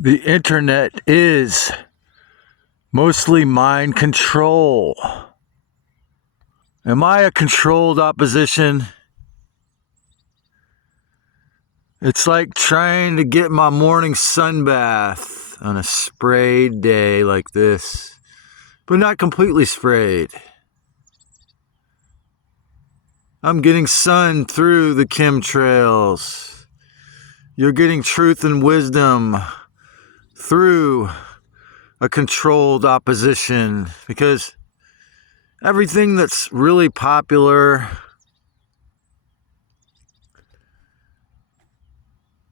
The internet is mostly mind control. Am I a controlled opposition? It's like trying to get my morning sun bath on a sprayed day like this, but not completely sprayed. I'm getting sun through the chemtrails. You're getting truth and wisdom through a controlled opposition, because everything that's really popular,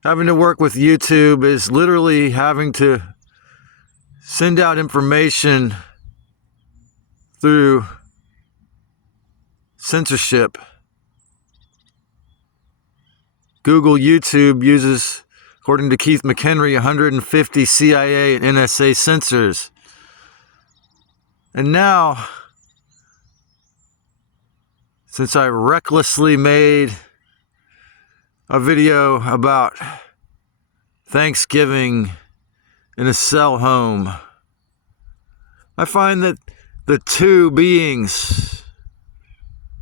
having to work with YouTube, is literally having to send out information through censorship. Google YouTube uses, according to Keith McHenry, 150 CIA and NSA censors. And now, since I recklessly made a video about Thanksgiving in a cell home, I find that the two beings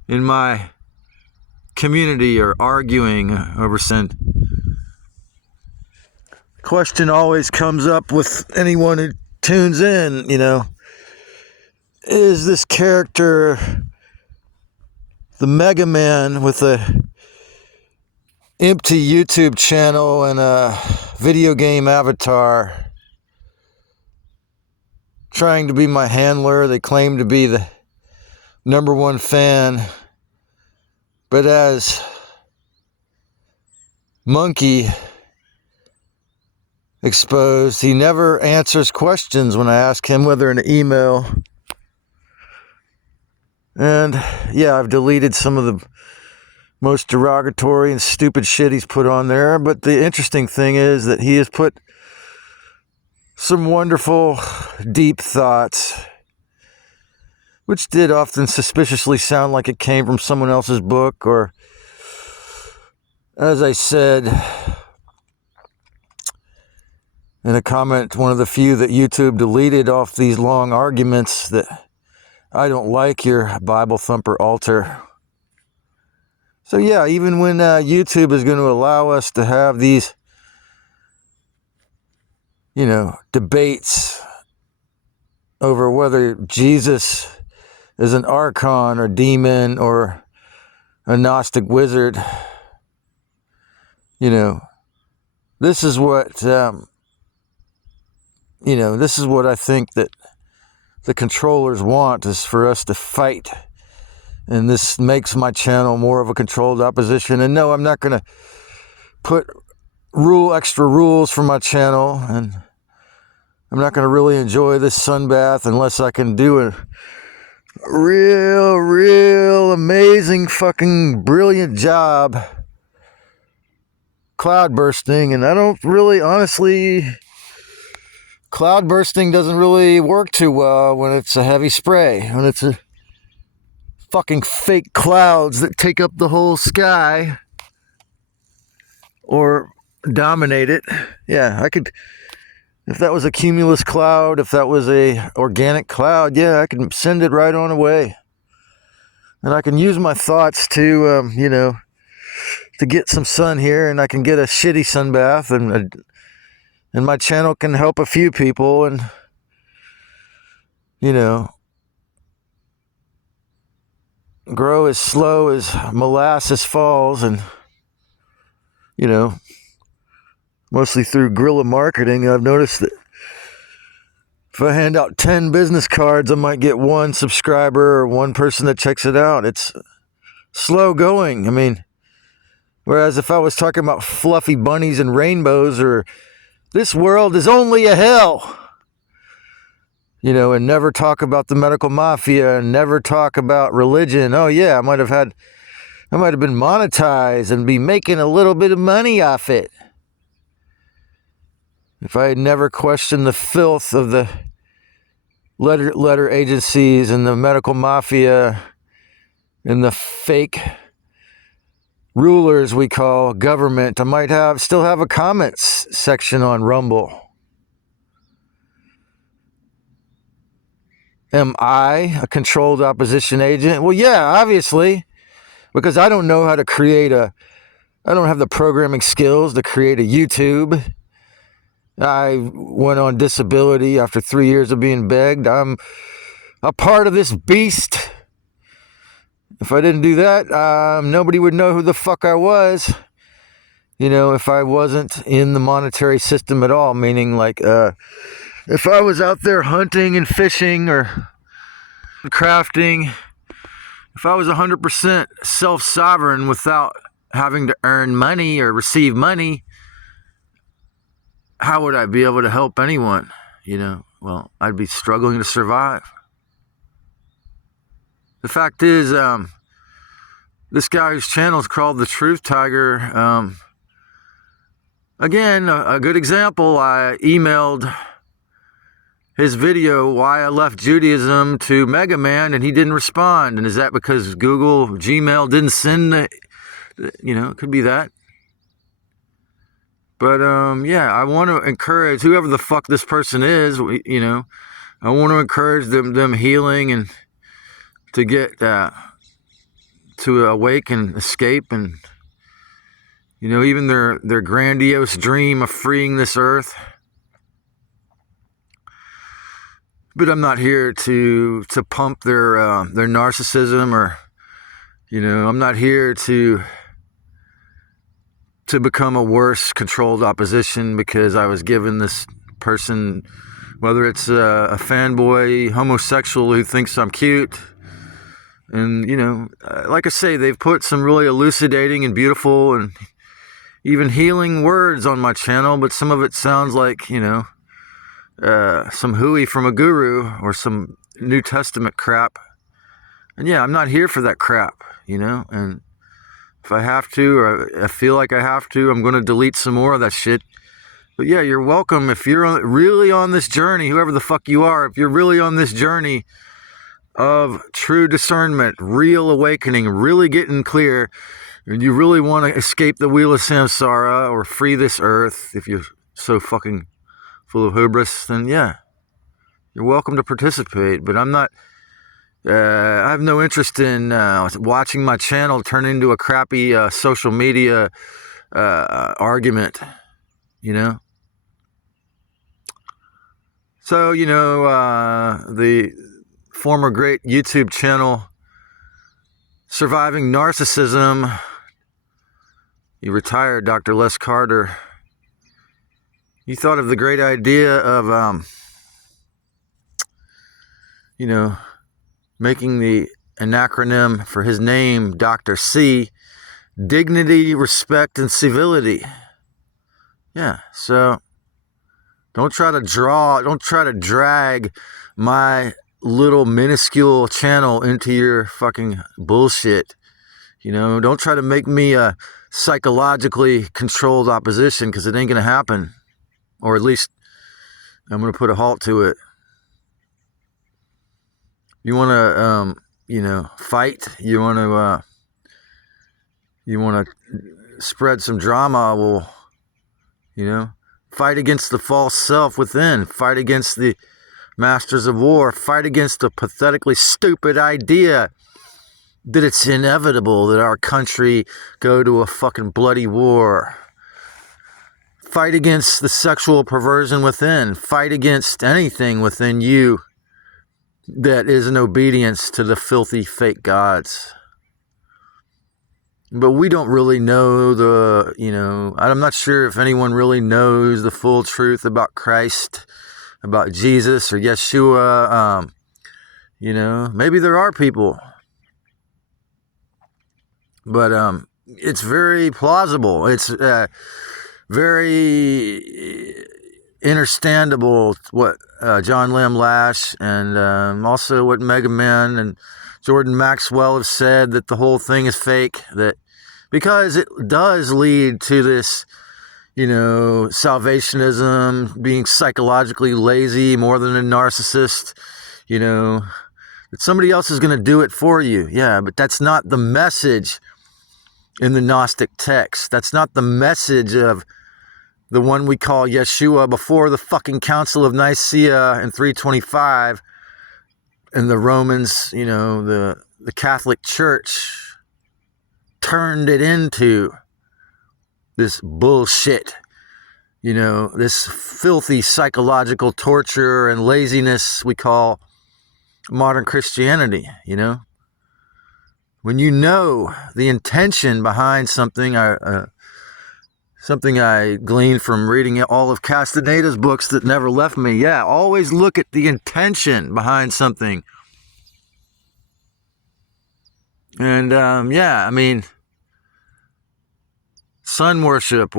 in my community are arguing over sin. Question always comes up with anyone who tunes in, is this character the Mega Man with a empty YouTube channel and a video game avatar trying to be my handler? They claim to be the number one fan, but as Monkey exposed, he never answers questions when I ask him, whether in an email. And yeah, I've deleted some of the most derogatory and stupid shit he's put on there, but the interesting thing is that he has put some wonderful, deep thoughts, which did often suspiciously sound like it came from someone else's book, or, as I said in a comment, one of the few that YouTube deleted off these long arguments, that I don't like your Bible thumper altar. So yeah, even when YouTube is going to allow us to have these, debates over whether Jesus is an archon or demon or a Gnostic wizard, this is what, this is what I think that the controllers want, is for us to fight. And this makes my channel more of a controlled opposition. And no, I'm not going to put extra rules for my channel. And I'm not going to really enjoy this sunbath unless I can do a real amazing fucking brilliant job cloud bursting. And I don't really, honestly, cloud bursting doesn't really work too well when it's a heavy spray, when it's a fucking fake clouds that take up the whole sky or dominate it. Yeah, I could, if that was a cumulus cloud, if that was a organic cloud, yeah, I could send it right on away. And I can use my thoughts to, to get some sun here, and I can get a shitty sun bath, and my channel can help a few people, and, grow as slow as molasses falls, and, mostly through guerrilla marketing. I've noticed that if I hand out 10 business cards, I might get one subscriber or one person that checks it out. It's slow going. Whereas if I was talking about fluffy bunnies and rainbows, or this world is only a hell, and never talk about the medical mafia and never talk about religion. Oh yeah, I might have been monetized and be making a little bit of money off it if I had never questioned the filth of the letter agencies and the medical mafia and the fake rulers we call government. I might still have a comments section on Rumble. Am I a controlled opposition agent? Well, yeah, obviously, because I don't know how to I don't have the programming skills to create a YouTube. I went on disability after 3 years of being begged. I'm a part of this beast. If I didn't do that, nobody would know who the fuck I was. If I wasn't in the monetary system at all, meaning like, if I was out there hunting and fishing or crafting, if I was 100% self-sovereign without having to earn money or receive money, how would I be able to help anyone? Well, I'd be struggling to survive. The fact is, this guy whose channel is called The Truth Tiger, again, a good example, I emailed his video, Why I Left Judaism, to Mega Man, and he didn't respond. And is that because Google, Gmail didn't send it could be that. But, yeah, I want to encourage whoever the fuck this person is, I want to encourage them healing and to get, to awake and escape and, even their grandiose dream of freeing this earth. But I'm not here to pump their narcissism or, I'm not here to become a worse controlled opposition because I was given this person, whether it's a fanboy homosexual who thinks I'm cute. And, like I say, they've put some really elucidating and beautiful and even healing words on my channel, but some of it sounds like, some hooey from a guru or some New Testament crap. And yeah, I'm not here for that crap, and if I have to, or I feel like I have to, I'm going to delete some more of that shit. But yeah, you're welcome. If you're really on this journey, whoever the fuck you are, if you're really on this journey of true discernment, real awakening, really getting clear, and you really want to escape the wheel of samsara or free this earth, if you're so fucking full of hubris, then yeah, you're welcome to participate. But I'm not, I have no interest in watching my channel turn into a crappy social media argument, So, the former great YouTube channel, Surviving Narcissism, he retired, Dr. Les Carter. He thought of the great idea of, making an acronym for his name, Dr. C, dignity, respect, and civility. Yeah, so don't try to drag my little minuscule channel into your fucking bullshit. Don't try to make me a psychologically controlled opposition, because it ain't going to happen. Or at least I'm going to put a halt to it. You want to, fight. You want to spread some drama. Well, fight against the false self within. Fight against the masters of war. Fight against the pathetically stupid idea that it's inevitable that our country go to a fucking bloody war. Fight against the sexual perversion within. Fight against anything within you that is an obedience to the filthy fake gods. But we don't really know I'm not sure if anyone really knows the full truth about Christ, about Jesus or Yeshua. Maybe there are people. But it's very plausible. It's very understandable what John Lim Lash and also what Mega Man and Jordan Maxwell have said, that the whole thing is fake, that because it does lead to this, salvationism, being psychologically lazy more than a narcissist, that somebody else is going to do it for you. Yeah, but that's not the message in the Gnostic text. That's not the message of the one we call Yeshua before the fucking Council of Nicaea in 325. and the Romans, the Catholic Church turned it into this bullshit, this filthy psychological torture and laziness we call modern Christianity, When you know the intention behind something, something I gleaned from reading all of Castaneda's books that never left me. Yeah, always look at the intention behind something. And, sun worship,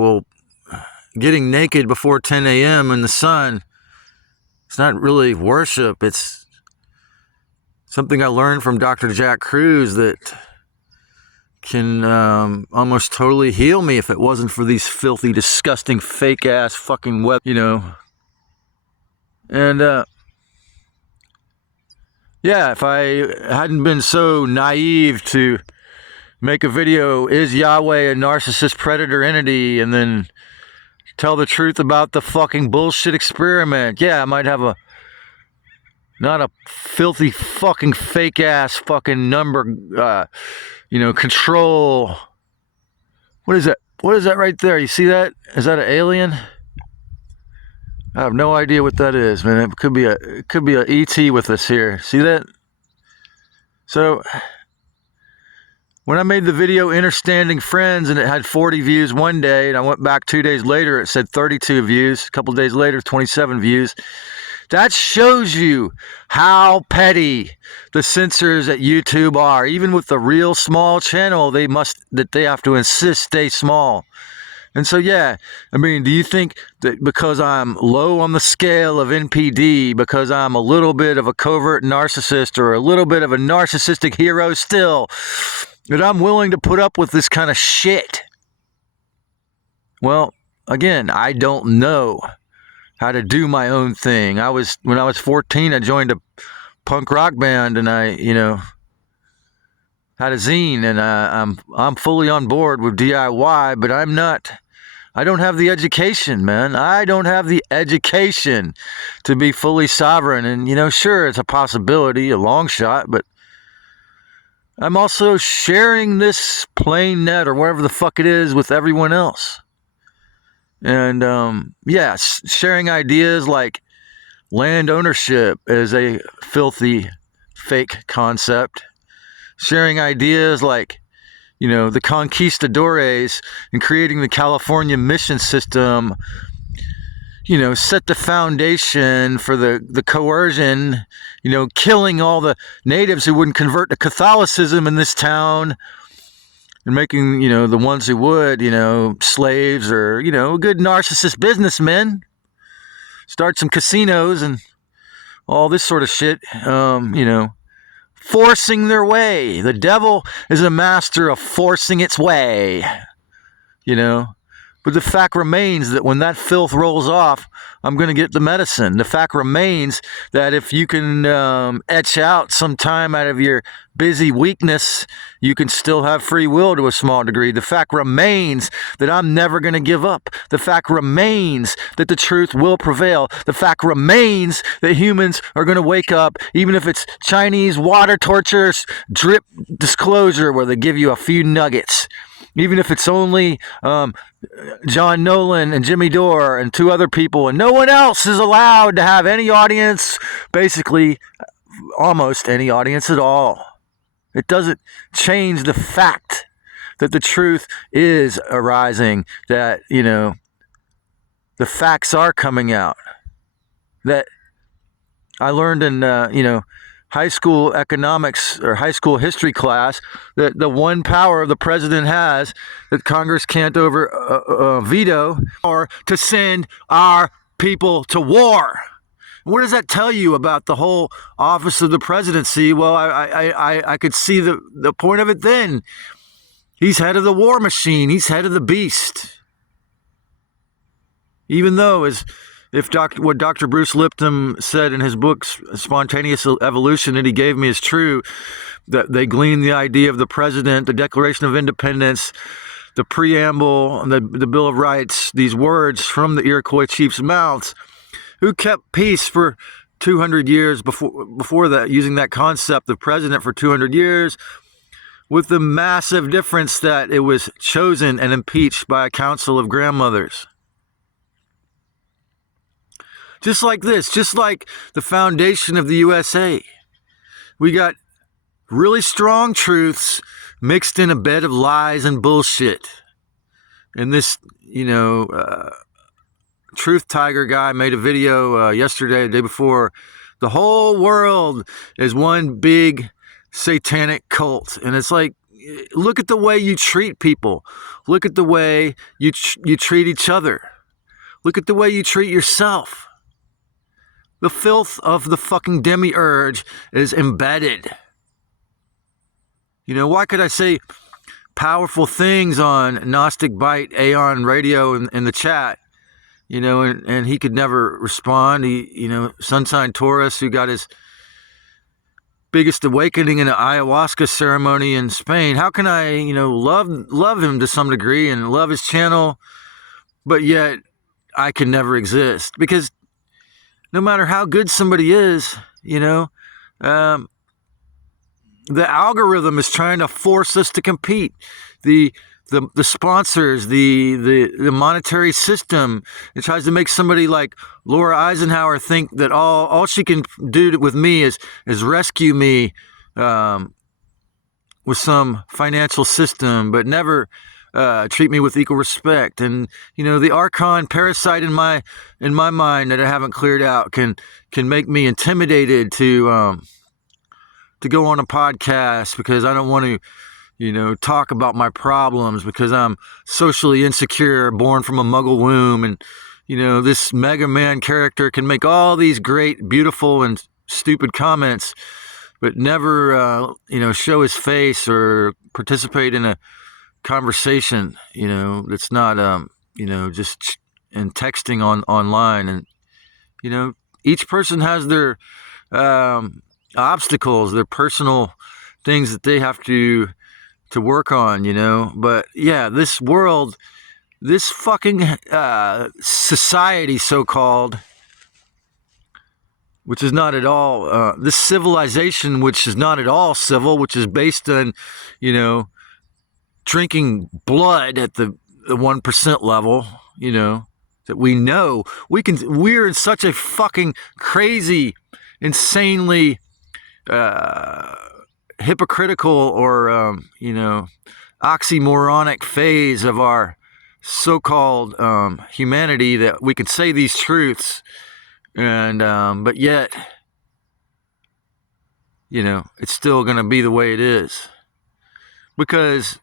getting naked before 10 a.m. in the sun, it's not really worship. It's something I learned from Dr. Jack Cruz that can almost totally heal me if it wasn't for these filthy, disgusting, fake-ass fucking web, And, if I hadn't been so naive to make a video, is Yahweh a narcissist predator entity, and then tell the truth about the fucking bullshit experiment, I might have not a filthy fucking fake-ass fucking number, control. What is that? What is that right there? You see that? Is that an alien? I have no idea what that is, man. It could be a ET with us here. See that? So when I made the video Understanding Friends and it had 40 views one day, and I went back 2 days later, it said 32 views. A couple days later, 27 views. That shows you how petty the censors at YouTube are. Even with the real small channel, they have to insist stay small. And so, do you think that because I'm low on the scale of NPD, because I'm a little bit of a covert narcissist or a little bit of a narcissistic hero still, that I'm willing to put up with this kind of shit? Well, again, I don't know how to do my own thing. When I was 14, I joined a punk rock band, and I, had a zine, and I'm fully on board with DIY, but I don't have the education, man. I don't have the education to be fully sovereign. And, sure, it's a possibility, a long shot, but I'm also sharing this plain net or whatever the fuck it is with everyone else. And, sharing ideas like land ownership is a filthy, fake concept. Sharing ideas like, the conquistadores and creating the California mission system, set the foundation for the coercion, killing all the natives who wouldn't convert to Catholicism in this town, and making, the ones who would, slaves or, good narcissist businessmen, start some casinos and all this sort of shit, forcing their way. The devil is a master of forcing its way, But the fact remains that when that filth rolls off, I'm going to get the medicine. The fact remains that if you can etch out some time out of your busy weakness, you can still have free will to a small degree. The fact remains that I'm never going to give up. The fact remains that the truth will prevail. The fact remains that humans are going to wake up, even if it's Chinese water tortures, drip disclosure, where they give you a few nuggets. Even if it's only John Nolan and Jimmy Dore and two other people, and no one else is allowed to have any audience, basically almost any audience at all. It doesn't change the fact that the truth is arising, that, the facts are coming out. That I learned in, high school economics or high school history class, that the one power the president has that Congress can't veto, or to send our people to war. What does that tell you about the whole office of the presidency? Well, I could see the point of it then. He's head of the war machine. He's head of the beast. Even though, what Dr. Bruce Lipton said in his book, Spontaneous Evolution, that he gave me is true, that they gleaned the idea of the president, the Declaration of Independence, the preamble, the Bill of Rights, these words from the Iroquois chiefs' mouths, who kept peace for 200 years before that, using that concept of president for 200 years, with the massive difference that it was chosen and impeached by a council of grandmothers. Just like this, just like the foundation of the USA. We got really strong truths mixed in a bed of lies and bullshit. And this, Truth Tiger guy made a video yesterday, the day before. The whole world is one big satanic cult. And it's like, look at the way you treat people. Look at the way you treat each other. Look at the way you treat yourself. The filth of the fucking demiurge is embedded. Why could I say powerful things on Gnostic Bite Aeon Radio in the chat? And he could never respond. Sunshine Taurus, who got his biggest awakening in an ayahuasca ceremony in Spain. How can I, love him to some degree and love his channel, but yet I can never exist? Because no matter how good somebody is, the algorithm is trying to force us to compete. The sponsors, the monetary system, it tries to make somebody like Laura Eisenhower think that all she can do with me is rescue me with some financial system, but never treat me with equal respect. And the archon parasite in my mind that I haven't cleared out can make me intimidated to go on a podcast, because I don't want to talk about my problems, because I'm socially insecure, born from a muggle womb. And, this Mega Man character can make all these great, beautiful, and stupid comments, but never, show his face or participate in a conversation, that's not, just in texting online. And, each person has their obstacles, their personal things that they have to work on, but yeah, this world, this fucking society, so-called, which is not at all, this civilization, which is not at all civil, which is based on, drinking blood at the 1% level, that we know we're in such a fucking crazy, insanely, hypocritical or oxymoronic phase of our so-called humanity, that we can say these truths and but yet it's still going to be the way it is. Because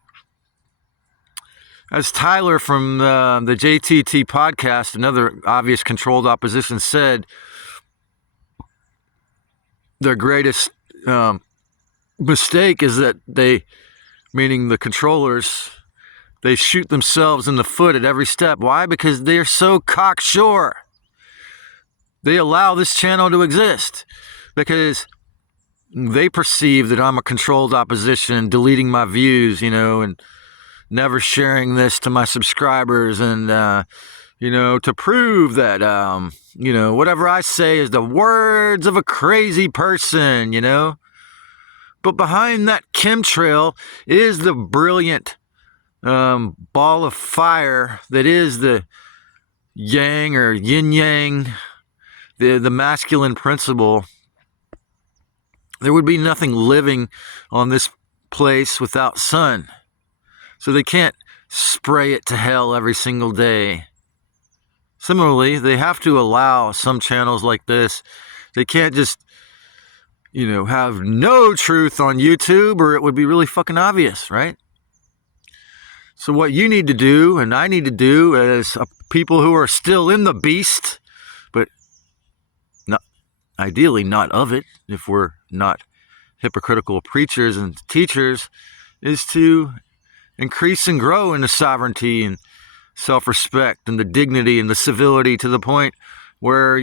as Tyler from the JTT podcast, another obvious controlled opposition, said, their greatest mistake is that they, meaning the controllers, they shoot themselves in the foot at every step. Why? Because they're so cocksure. They allow this channel to exist because they perceive that I'm a controlled opposition, deleting my views, and never sharing this to my subscribers, and to prove that whatever I say is the words of a crazy person, But behind that chemtrail is the brilliant ball of fire that is the yang or yin-yang, the masculine principle. There would be nothing living on this place without sun. So they can't spray it to hell every single day. Similarly, they have to allow some channels like this. They can't just have no truth on YouTube, or it would be really fucking obvious, right? So what you need to do, and I need to do, as people who are still in the beast, but not ideally not of it, if we're not hypocritical preachers and teachers, is to increase and grow in the sovereignty and self-respect and the dignity and the civility, to the point where,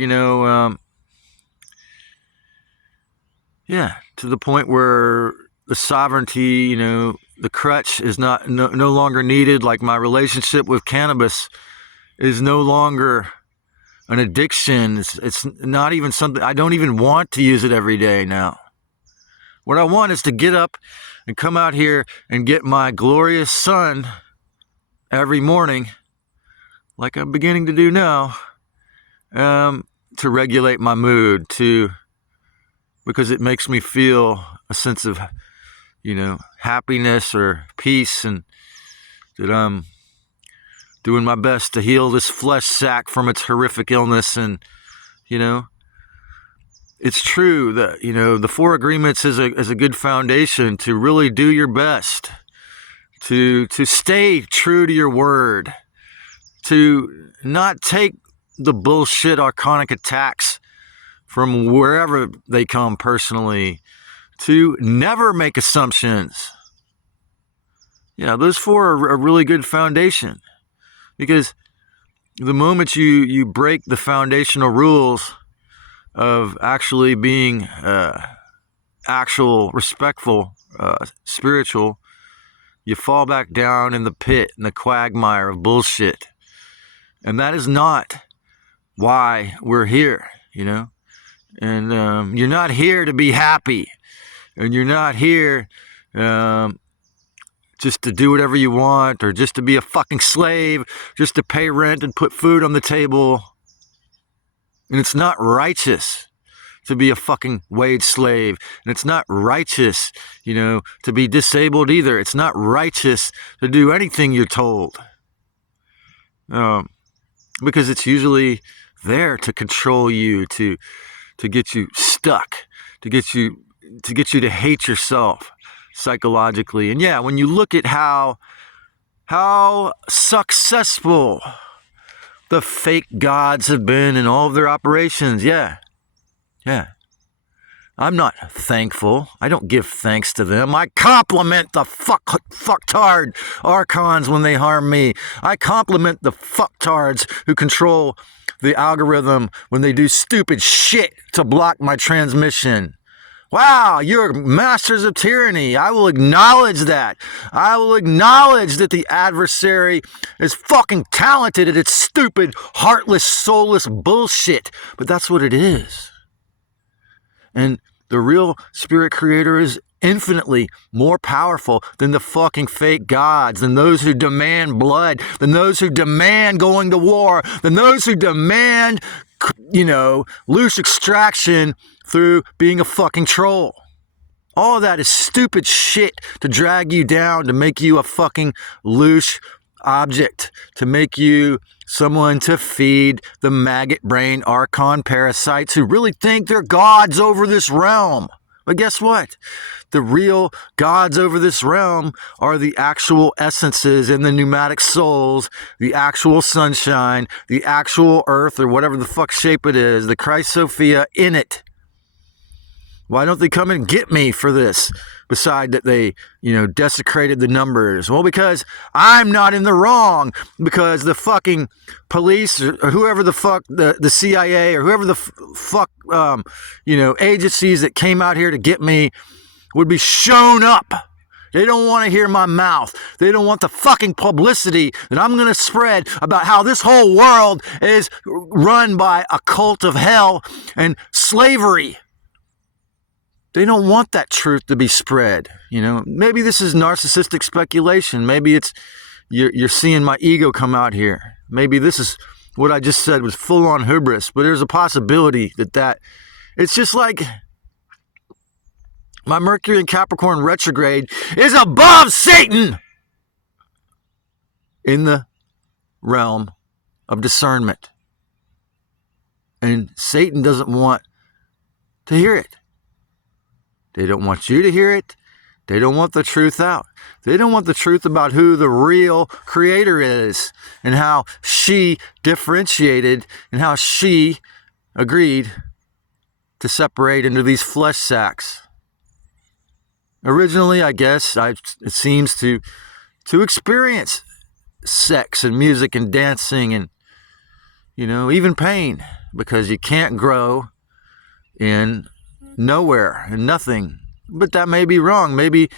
to the point where the sovereignty, the crutch is no longer needed. Like my relationship with cannabis is no longer an addiction. It's not even something, I don't even want to use it every day now. What I want is to get up and come out here and get my glorious sun every morning, like I'm beginning to do now, to regulate my mood, because it makes me feel a sense of, happiness or peace, and that I'm doing my best to heal this flesh sack from its horrific illness. And, it's true that, the Four Agreements is a good foundation to really do your best, to stay true to your word, to not take the bullshit archonic attacks from wherever they come personally, to never make assumptions. Yeah, those four are a really good foundation, because the moment you break the foundational rules of actually being actual, respectful, spiritual, you fall back down in the pit, in the quagmire of bullshit. And that is not why we're here, And you're not here to be happy. And you're not here just to do whatever you want, or just to be a fucking slave, just to pay rent and put food on the table. And it's not righteous to be a fucking wage slave. And it's not righteous, to be disabled either. It's not righteous to do anything you're told. Because it's usually there to control you, to get you stuck, to get you to hate yourself psychologically. And yeah, when you look at how successful the fake gods have been in all of their operations, yeah. I'm not thankful. I don't give thanks to them. I compliment the fucktard archons when they harm me. I compliment the fucktards who control the algorithm when they do stupid shit to block my transmission. Wow, you're masters of tyranny. I will acknowledge that. I will acknowledge that the adversary is fucking talented at its stupid, heartless, soulless bullshit. But that's what it is. And the real spirit creator is infinitely more powerful than the fucking fake gods, than those who demand blood, than those who demand going to war, than those who demand, loose extraction through being a fucking troll. All of that is stupid shit to drag you down, to make you a fucking loose object, to make you someone to feed the maggot brain archon parasites who really think they're gods over this realm. But guess what? The real gods over this realm are the actual essences in the pneumatic souls, the actual sunshine, the actual earth, or whatever the fuck shape it is, the Christ Sophia in it. Why don't they come and get me for this? Beside that they, desecrated the numbers. Well, because I'm not in the wrong. Because the fucking police, or whoever the fuck, the CIA, or whoever the fuck, agencies that came out here to get me would be shown up. They don't want to hear my mouth. They don't want the fucking publicity that I'm going to spread about how this whole world is run by a cult of hell and slavery. They don't want that truth to be spread. Maybe this is narcissistic speculation. Maybe it's you're seeing my ego come out here. Maybe this is what I just said was full on hubris, but there's a possibility that it's just like my Mercury in Capricorn retrograde is above Satan in the realm of discernment. And Satan doesn't want to hear it. They don't want you to hear it. They don't want the truth out. They don't want the truth about who the real creator is and how she differentiated and how she agreed to separate into these flesh sacks. Originally, I guess, it seems to experience sex and music and dancing and, even pain, because you can't grow in nowhere and nothing. But that may be wrong. Maybe,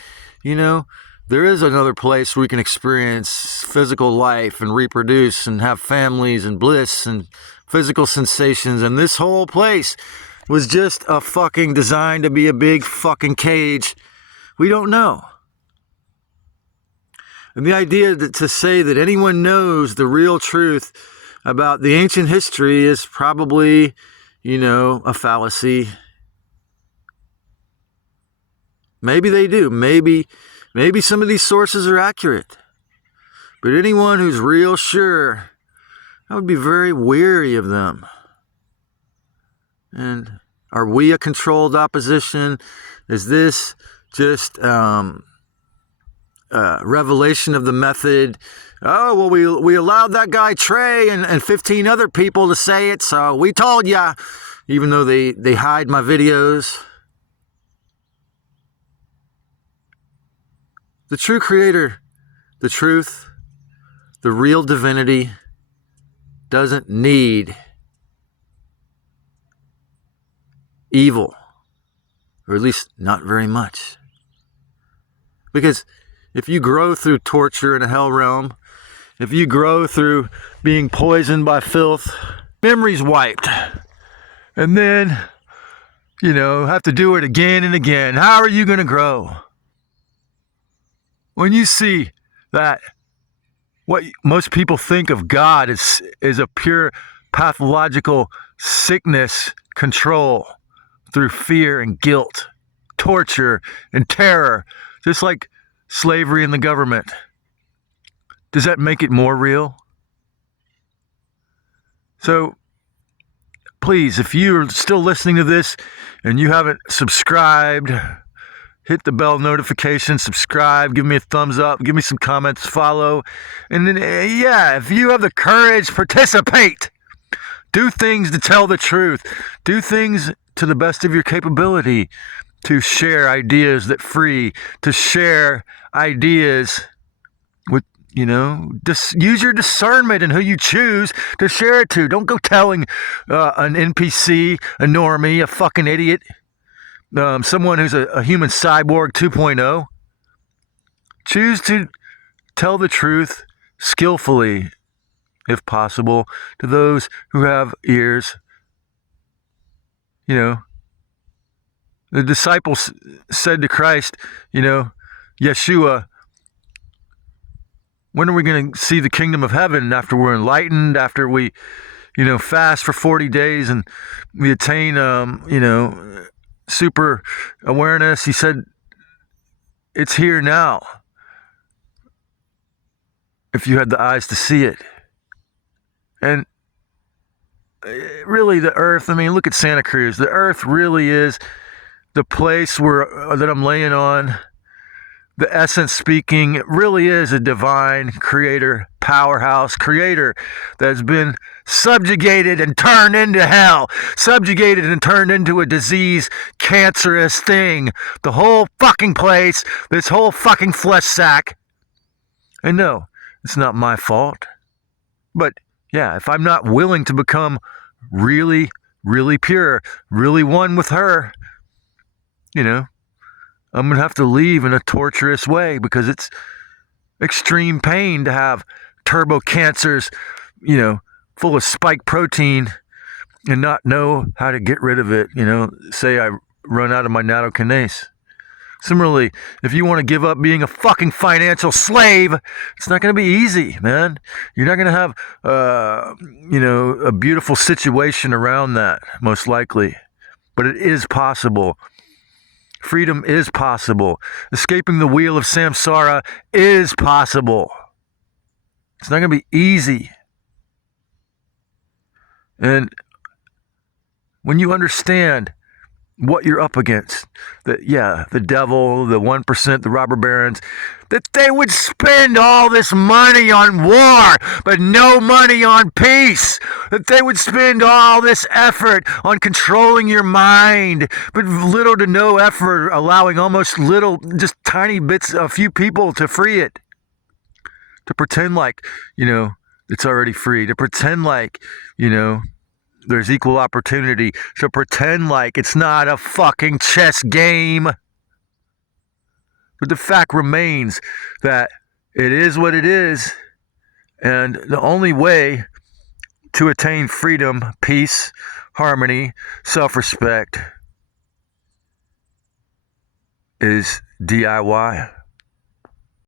the there is another place where we can experience physical life and reproduce and have families and bliss and physical sensations. And this whole place was just a fucking designed to be a big fucking cage. We don't know. And the idea to say that anyone knows the real truth about the ancient history is probably, a fallacy. Maybe they do. Maybe some of these sources are accurate. But anyone who's real sure, I would be very wary of them. And are we a controlled opposition? Is this just revelation of the method? Oh, well, we allowed that guy Trey and 15 other people to say it, so we told ya, even though they hide my videos. The true creator, the truth, the real divinity doesn't need evil, or at least not very much. Because if you grow through torture in a hell realm, if you grow through being poisoned by filth, memory's wiped. And then, have to do it again and again. How are you going to grow? When you see that what most people think of God is a pure pathological sickness control through fear and guilt, torture and terror, just like slavery in the government. Does that make it more real? So, please, if you're still listening to this and you haven't subscribed, hit the bell notification, subscribe, give me a thumbs up, give me some comments, follow. And then, if you have the courage, participate. Do things to tell the truth. Do things to the best of your capability to share ideas that free, to share ideas with, just use your discernment in who you choose to share it to. Don't go telling an NPC, a normie, a fucking idiot, someone who's a human cyborg 2.0. Choose to tell the truth skillfully, if possible, to those who have ears. The disciples said to Christ, Yeshua, when are we going to see the kingdom of heaven after we're enlightened, after we, fast for 40 days and we attain, super awareness? He said, it's here now. If you had the eyes to see it. And really the earth, look at Santa Cruz. The earth really is the place that I'm laying on. The essence speaking, it really is a divine creator, powerhouse creator that has been subjugated and turned into hell, subjugated and turned into a disease, cancerous thing. The whole fucking place, this whole fucking flesh sack. And no, it's not my fault. But yeah, if I'm not willing to become really, really pure, really one with her, I'm going to have to leave in a torturous way because it's extreme pain to have turbo cancers, full of spike protein and not know how to get rid of it. Say I run out of my nattokinase. Similarly, if you want to give up being a fucking financial slave, it's not going to be easy, man. You're not going to have, a beautiful situation around that, most likely. But it is possible. Freedom is possible. Escaping the wheel of samsara is possible. It's not going to be easy. And when you understand what you're up against, the devil, the 1%, the robber barons, that they would spend all this money on war, but no money on peace. That they would spend all this effort on controlling your mind, but little to no effort allowing almost little, just tiny bits, a few people to free it. To pretend like, it's already free. To pretend like, there's equal opportunity. To pretend like it's not a fucking chess game. But the fact remains that it is what it is, and the only way to attain freedom, peace, harmony, self-respect is DIY.